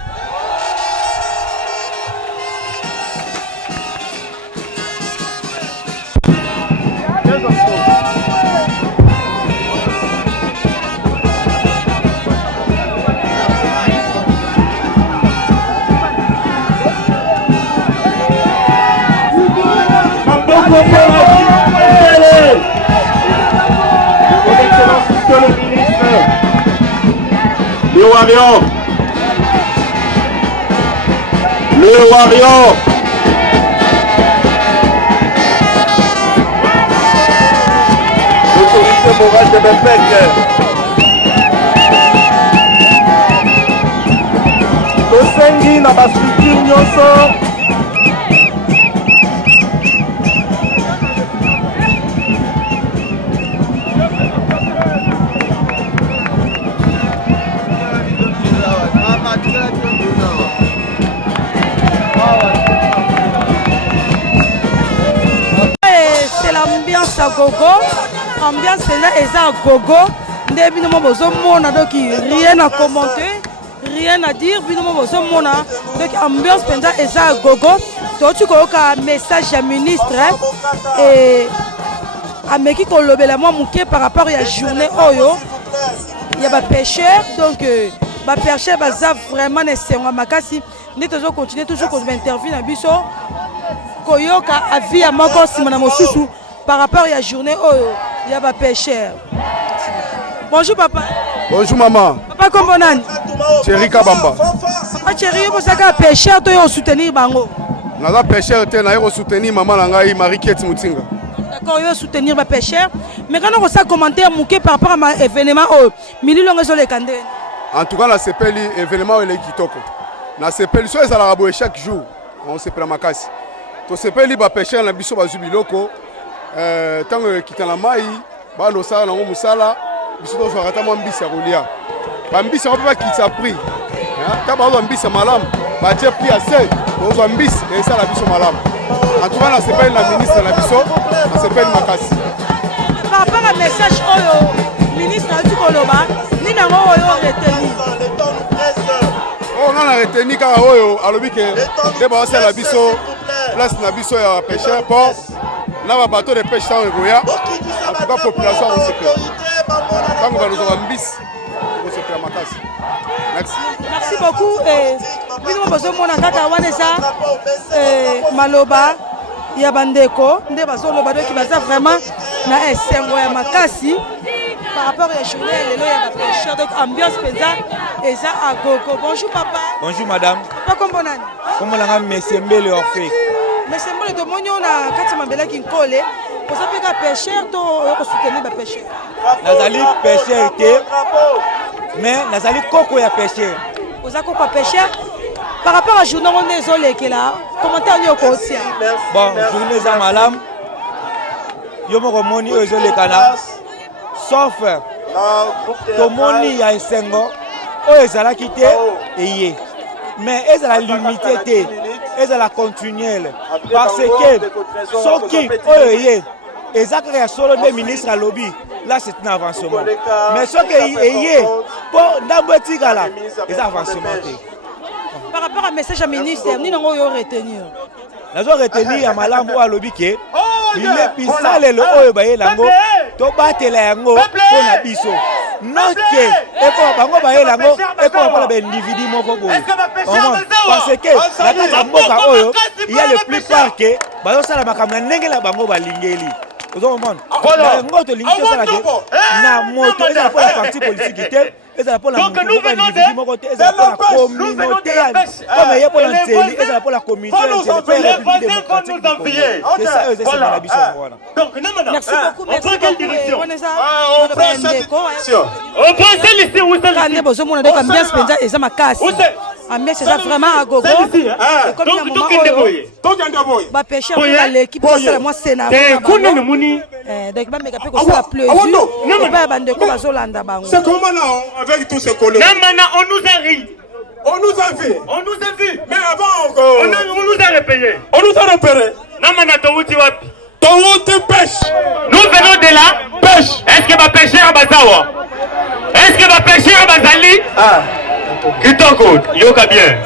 Le Warrior, le Warrior, l'autorité morale de Bepec, tosengi na bastructure nyonso ambiance à gogo, ambiance là et ça à gogo. Ndebino bozo mona donc rien à commenter, rien à dire. Bino bozo mona donc ambiance pendant et ça à gogo. Donc tu as un message à ministre et à Meki Kolobela moi mouké par rapport à la journée Oyo. Il y a des pêcheurs donc les pêcheurs bazar vraiment nécessaire makasi. Nous toujours continuer toujours qu'on intervient à biso. Koyoka avis à moko simana mosusu par rapport à la journée Oyo. Il y a des pêcheurs. Bonjour papa. Bonjour maman. Papa comment nani? Thierry Kabamba. Papa Thierry, vous savez que pêcheur doit soutenir bango. Naza pêcheur te na soutenir maman nangai Marie-Kiet Mutinga. D'accord, yo soutenir ba pêcheur. Mais quand on a commentaire mouké par rapport à l'événement oh, mili longue sur les candés. En tout cas na sepeli événement ele kitoko. Na sepeli so ezala rabo chaque jour. On se prend makasi. To sepeli ba pêcheur na biso ba zubiloko tango kitana mai ba lo sala na musala biso to fara tamo mbisa kolia. Ba mbisa ko pa kitsa prix. Ta ba mbisa malam ba tie prix à 7. Bo mbisa et ça la biso malam. En tout cas na sepeli na ministre na biso na sepeli makasi. Par rapport à message oyo ministre du Koloba ni na oyo retenu. On a retenu car oyo alobi ke de ba la biso place na biso ya pêcheur pour na ba bateau de pêche sans egoya. En tout cas population on se plaît. Quand on va nous avoir mbis on se plaît makasi. Merci. Merci beaucoup et bino bozo mona kaka wana ça maloba ya bandeko nde bazo loba donc baza vraiment na esengo ya makasi par rapport à la journée lelo ya ba pêcheur donc ambiance peza et ça à gogo. Bonjour papa. Bonjour madame. Papa comment nani? Comment la monsieur Mbele Orphée? Monsieur Mbele to monyo na kati mambela kinkole pour ça peka pêcheur to soutenir ba pêcheur. Nazali pêcheur té mais nazali koko ya pêcheur. Oza koko pêcheur par rapport à journée on est olé que là commentaire ni okotia. Bon, journée za malam. Yo mo moni ozole kana. Sauf to moni ya esengo o ezala kité eye. Mais ezala limité té, ezala continuelle parce que soki o eye ezaka ya solo de ministre à lobby. Là c'est un avancement. Mais ce qui est pour d'aboutikala, c'est un avancement. Par rapport à message à ministre, ni n'ont retenir. Nous avons retenu à Malam ou à Lobike. Il est pisale le oyo baye lango. To bate la yango pour na biso. Non que et pour bango baye lango et pour pas le individu moko boy. Parce que la kata mboka oyo il y a le plupart que bayo sala makamna ndenge la bango balingeli. Vous comprenez? Ngoto limite ça la na moto et pour la partie politique et ça pour la individu moko et ça pour la communauté comme il y a pour la télé et ça pour la communauté démocratique. C'est ça c'est ça la biso voilà. Donc merci beaucoup merci quelle direction? On prend cette direction. On prend celle-ci où celle-ci? Quand les besoins mon donc ambiance penza et ça ma casse. Ambiance c'est ça vraiment à gogo. Comme il y a moment où ba pêcheur dans l'équipe ça moi scénario. Donc ba meka pe ko ça plaisir. Et pas bande ko bazolanda bango. C'est comment là avec tous ces collègues? Maintenant on nous a ri. On nous a vu. On nous a vu. Mais avant encore. On nous a repayé. On nous a repéré. Namana Tawuti wapi? Tawuti pêche. Nous venons de là. Pêche. Est-ce que va pêcher à Bazawa? Est-ce que va pêcher à Bazali? Ah. Kitoko, yoka bien.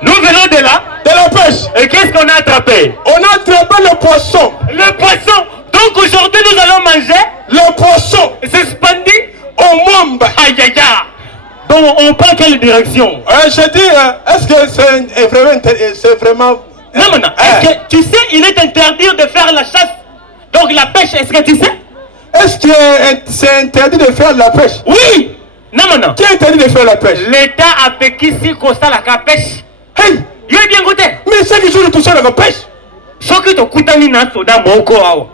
Nous venons de là. De la pêche. Et qu'est-ce qu'on a attrapé? On a attrapé le poisson. Le poisson. Donc aujourd'hui nous allons manger le poisson. C'est suspendu au monde. Aïe aïe aïe. Donc on prend quelle direction? Je dis, est-ce que c'est vraiment... Non, non, non. Est-ce que tu sais, il est interdit de faire la chasse. Donc la pêche, est-ce que tu sais? Est-ce que c'est interdit de faire la pêche? Oui. Non, non, non. Qui est interdit de faire la pêche? L'État a fait qu'ici Costa la pêche. Hey! Il est bien goûté. Mais c'est qui joue de tout ça la pêche? Ce qui te coûte ni na soda moko awa.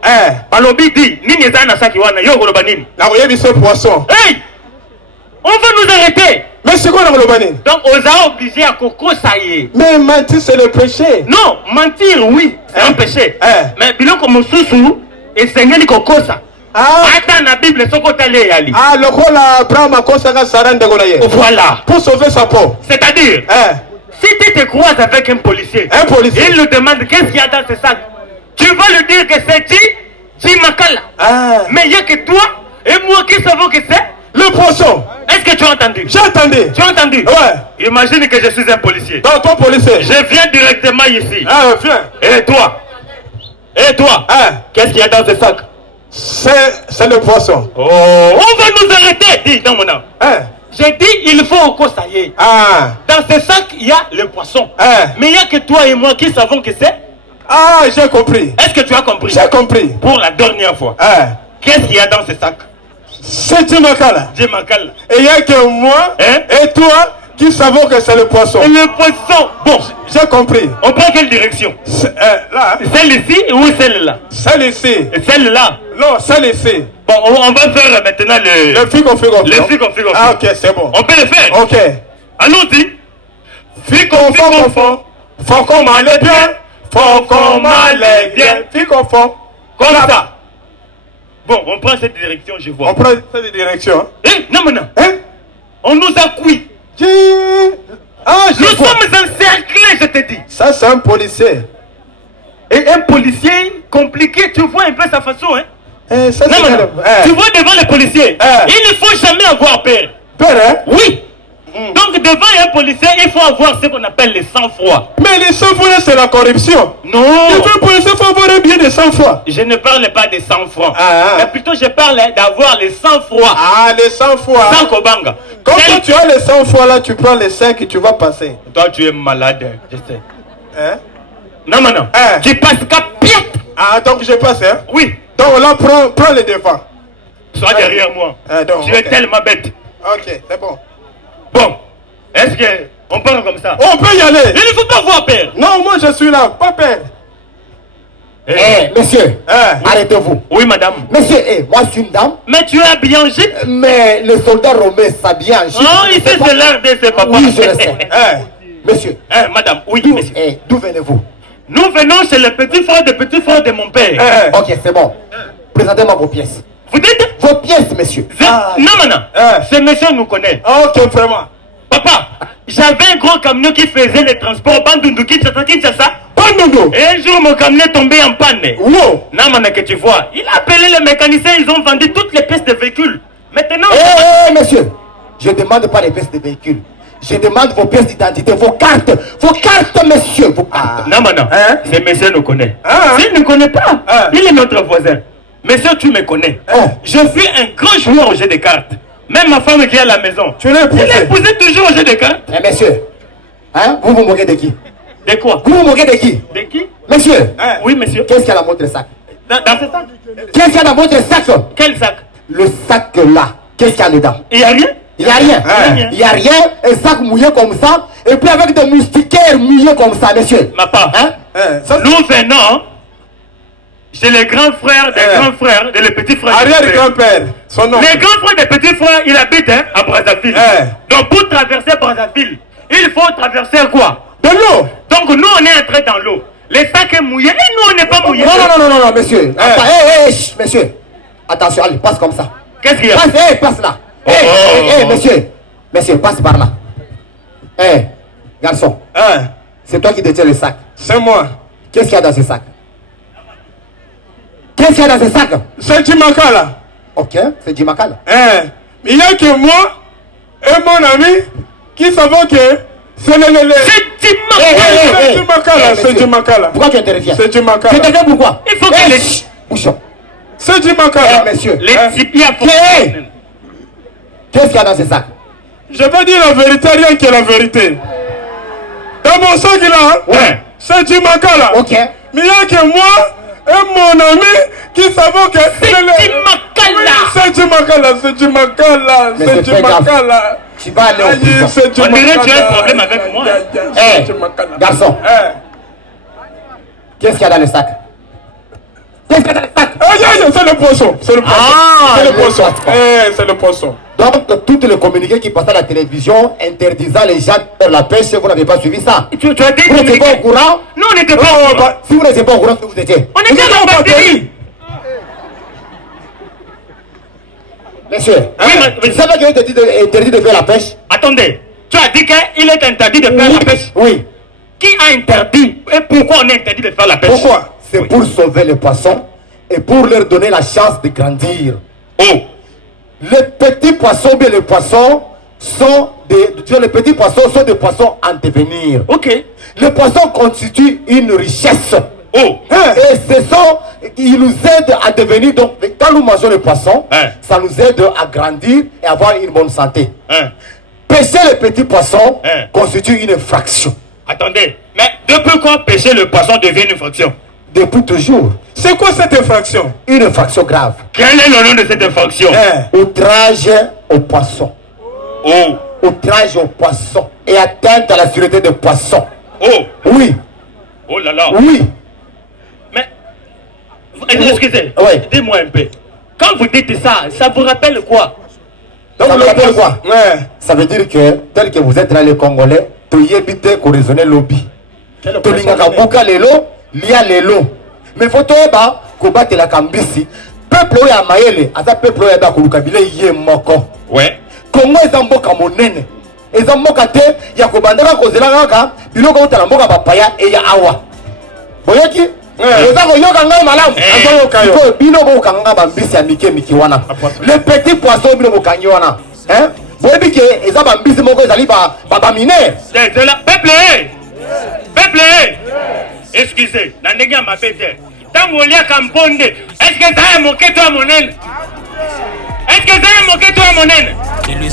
Balobi di, nini zana saki wana yo koloba nini? La royaume ce poisson. Hey! On va nous arrêter. Mais c'est quoi la koloba nini? Donc on a obligé à coco ça y est. Mais mentir c'est le péché. Non, mentir oui, c'est un péché. Mais biloko mosusu et seigneur ni coco ça. Attends la Bible soko tale yali. Ah le rôle à Brahma kosanga sarande gonaye. Voilà. Pour sauver sa peau. C'est-à-dire si tu te croises avec un policier, il lui demande qu'est-ce qu'il y a dans ce sac. Tu vas lui dire que c'est qui? Jimakala. Mais il n'y a que toi et moi qui savons que c'est le poisson. Est-ce que tu as entendu? J'ai entendu. Tu as entendu? Ouais. Imagine que je suis un policier. Donc, toi, policier. Je viens directement ici. Ah, viens. Et toi? Qu'est-ce qu'il y a dans ce sac? C'est le poisson. Oh, on va nous arrêter. Dis, non, mon nom. J'ai dit, il faut encore ça y est. Dans ce sac, il y a le poisson. Mais il n'y a que toi et moi qui savons que c'est. Ah, j'ai compris. Est-ce que tu as compris? J'ai compris. Pour la dernière fois. Qu'est-ce qu'il y a dans ce sac? C'est Jimakala. Jimakala. Et il n'y a que moi et toi qui savons que c'est le poisson. Le poisson. Bon, j'ai compris. On prend quelle direction? Là. Celle ici ou celle-là? Celle ici. Celle-là? Non, celle ici. Bon, on va faire maintenant le figo. Le figo. Ah, ok, c'est bon. On peut le faire? Ok. Allons-y. Figo. Faut qu'on m'allait bien. Faut qu'on m'allait bien. Figo. Comme ça. Bon, on prend cette direction, je vois. On prend cette direction. Non. On nous a cuit. Nous sommes encerclés, je te dis. Ça, c'est un policier. Et un policier compliqué, tu vois un peu sa façon, hein? Non. Tu vois devant les policiers, il ne faut jamais avoir peur. Peur, hein? Oui. Donc devant un policier, il faut avoir ce qu'on appelle le sang-froid. Mais le sang-froid, c'est la corruption. Non. Devant un policier, il faut avoir un bien de sang-froid. Je ne parle pas de sang-froid. Mais plutôt, je parle d'avoir le sang-froid. Ah, le sang-froid. Sans Kobanga. Quand tu as le sang-froid, là, tu prends les 5 et tu vas passer. Toi, tu es malade, je sais. Non. Tu passes capiette. Ah, donc je passe, hein? Oui. Donc là, prends le devant. Sois derrière moi. Donc, tu es tellement bête. Ok, c'est bon. Bon, est-ce qu'on parle comme ça? On peut y aller. Il ne faut pas avoir peur. Non, moi je suis là, pas peur. Monsieur, arrêtez-vous. Oui, madame. Monsieur, moi je suis une dame. Mais tu es habillé en gîte. Mais les soldats romains s'habillent en gîte. Non, ici c'est l'heure de ses papas. Oui, je le sais. Monsieur. Madame, oui, monsieur. D'où venez-vous? Nous venons chez le petit frère de mon père. Ok, c'est bon. Présentez-moi vos pièces. Vous dites? Vos pièces, monsieur. Non. Ce monsieur nous connaît. Ok, vraiment. Papa, j'avais un gros camion qui faisait les transports Bandundu Kinshasa. Bandundu. Et un jour, mon camion est tombé en panne. Wow. Non, que tu vois. Il a appelé les mécaniciens, ils ont vendu toutes les pièces de véhicules. Maintenant... monsieur, je ne demande pas les pièces de véhicules. Je demande vos pièces d'identité, vos cartes, monsieur, vos cartes. Non. Ce monsieur nous connaît. S'il ne nous connaît pas, il est notre voisin. Monsieur, tu me connais. Je suis un grand joueur au jeu de cartes. Même ma femme qui est à la maison. Tu l'as épousé? Il est épousé toujours au jeu de cartes. Monsieur, vous vous moquez de qui? De quoi? Vous vous moquez de qui? De qui? Monsieur. Oui, monsieur. Qu'est-ce qu'il y a dans votre sac? Dans ce sac? Qu'est-ce qu'il y a dans votre sac? Quel sac? Le sac là. Qu'est-ce qu'il y a dedans? Il n'y a rien? Il n'y a rien. Il n'y a rien. Un sac mouillé comme ça. Et puis avec des moustiquaires mouillés comme ça, monsieur. Ma part. Nous venons chez les grands frères des grands frères, et les petits frères. Arrière-grand-père. Son nom. Les grands frères des petits frères, il habite à Brazzaville. Donc pour traverser Brazzaville, il faut traverser quoi? De l'eau. Donc nous on est entrés dans l'eau. Les sacs est mouillé et nous on n'est pas mouillé. Non, monsieur. Monsieur. Attention, allez, passe comme ça. Qu'est-ce qu'il y a? Passe là. Monsieur, passe par là. Garçon. C'est toi qui détiens le sac. C'est moi. Qu'est-ce qu'il y a dans ce sac? Qu'est-ce qu'il y a dans ce sac? C'est Jimakala. Ok, c'est Jimakala. Il n'y a que moi et mon ami qui savons que c'est C'est Jimakala. C'est Jimakala. Pourquoi tu interviens? C'est Jimakala. Tu interviens pourquoi? Il faut que les... Bouchons. C'est Jimakala. Monsieur. Les tipias font... Qu'est-ce qu'il y a dans ce sac? Je vais dire la vérité, rien que la vérité. Dans mon sac là, c'est Jimakala. Ok. Mais il n'y a que moi et mon ami qui savons que c'est Jimakala. C'est Jimakala, c'est Jimakala, c'est Jimakala. Tu vas aller au prison. On dirait que tu as un problème avec moi. Garçon. Qu'est-ce qu'il y a dans le sac? Qu'est-ce qu'il y a dans le sac? C'est le poisson. C'est le poisson. C'est le poisson. C'est le poisson. Donc, toutes les communiqués qui passaient à la télévision interdisant les gens de faire la pêche, vous n'avez pas suivi ça. Tu as dit vous n'étiez pas au courant? Non, on n'était pas au courant. Si vous n'étiez pas au courant, vous étiez. On était en batterie. Monsieur, vous savez qu'il est interdit de faire la pêche? Attendez, tu as dit qu'il est interdit de faire la pêche? Oui. Qui a interdit? Et pourquoi on est interdit de faire la pêche? Pourquoi? C'est pour sauver les poissons et pour leur donner la chance de grandir. Oh. Les petits poissons, bien les poissons sont les petits poissons sont des poissons en devenir. Ok. Les poissons constituent une richesse. Oh. Et ils nous aident à devenir. Donc, quand nous mangeons les poissons, ça nous aide à grandir et avoir une bonne santé. Pêcher les petits poissons constitue une infraction. Attendez, mais depuis quand pêcher le poisson devient une infraction? Depuis toujours. C'est quoi cette infraction? Une infraction grave. Quel est le nom de cette infraction? Outrage au poisson. Oh. Outrage au poisson et atteinte à la sûreté des poissons. Oh. Oui. Oh là là. Oui. Mais, excusez, dis-moi un peu. Quand vous dites ça, ça vous rappelle quoi? Donc, ça vous rappelle quoi? Ça veut dire que, tel que vous êtes là, les Congolais, tu y habites pour raisonner lobby. Tu l'ingaka buka lelo, lia lelo. Mais faut toba, combattre la kambisi. Peuple oya maele, asa peuple oya ba kulukabile yé moko. Ouais. Congo est en mboka monene. Et en mboka te, ya kobandaka kozela kaka, biloko utala mboka bapaya et ya awa. Boyaki? Les petits poissons, hein? Peuple, excusez, la nègre m'a fait taire. Tant qu'on lia Kamponde, est-ce que ça a moqué toi mon aile? Est-ce que ça a moqué toi mon aile?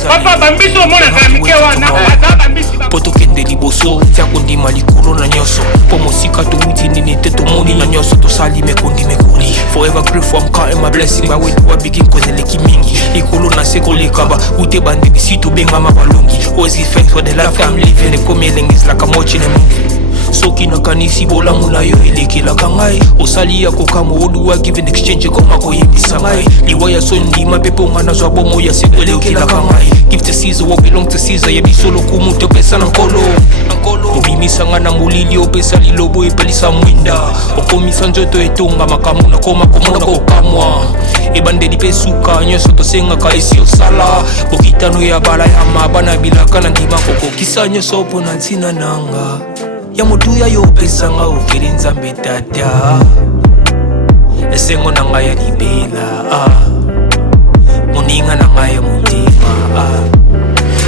Papa bambiso mona kamike wana bambiso poto kende liboso tia kondi malikuro na nyoso pomo sika to witi nini teto moni na nyoso to sali me kondi me kuli forever grateful I'm counting my blessing my way to begin kozele kimingi ikolo na seko likaba ute bande bisito benga mabalongi always give thanks for the life I'm living the coming is like I'm watching a movie. Soki na kanisi bola muna yo elekela kangai osali ya kokamo oduwa give in exchange koma koyebisa ngai liwaya sondi mapepo ngana zwa bomo ya sekwelekela kangai give to Caesar what belong to Caesar yebi solo kumuto pesa na nkolo obimisa ngana mulili opesa lilobo epelisa mwinda okomisa njoto etonga makamu na koma komona kokamwa ebande dipesuka nyoso tosenga ka esi osala bokitano ya bala ya mabana bilaka na ndima koko kisa nyoso pona ntina nanga ya motuya yo pesanga ofeli nzambe tata esengo na ngai ya libela moninga na ngai ya motema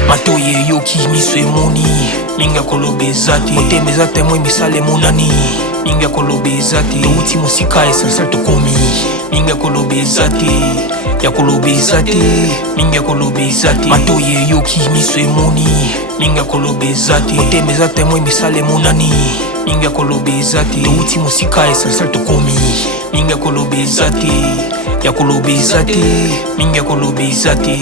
matoye yoki miso emoni minga kolobeza te motema eza temoi misala emonani minga kolobeza te touti mosika esansal tokomi minga kolobeza te ya kolobeza te minga kolobeza te matoye yoki miso emoni minga kolobeza te motema eza temoi misala emonani minga kolobeza te touti mosika esansal tokomi minga kolobeza te ya kolobeza te minga kolobeza te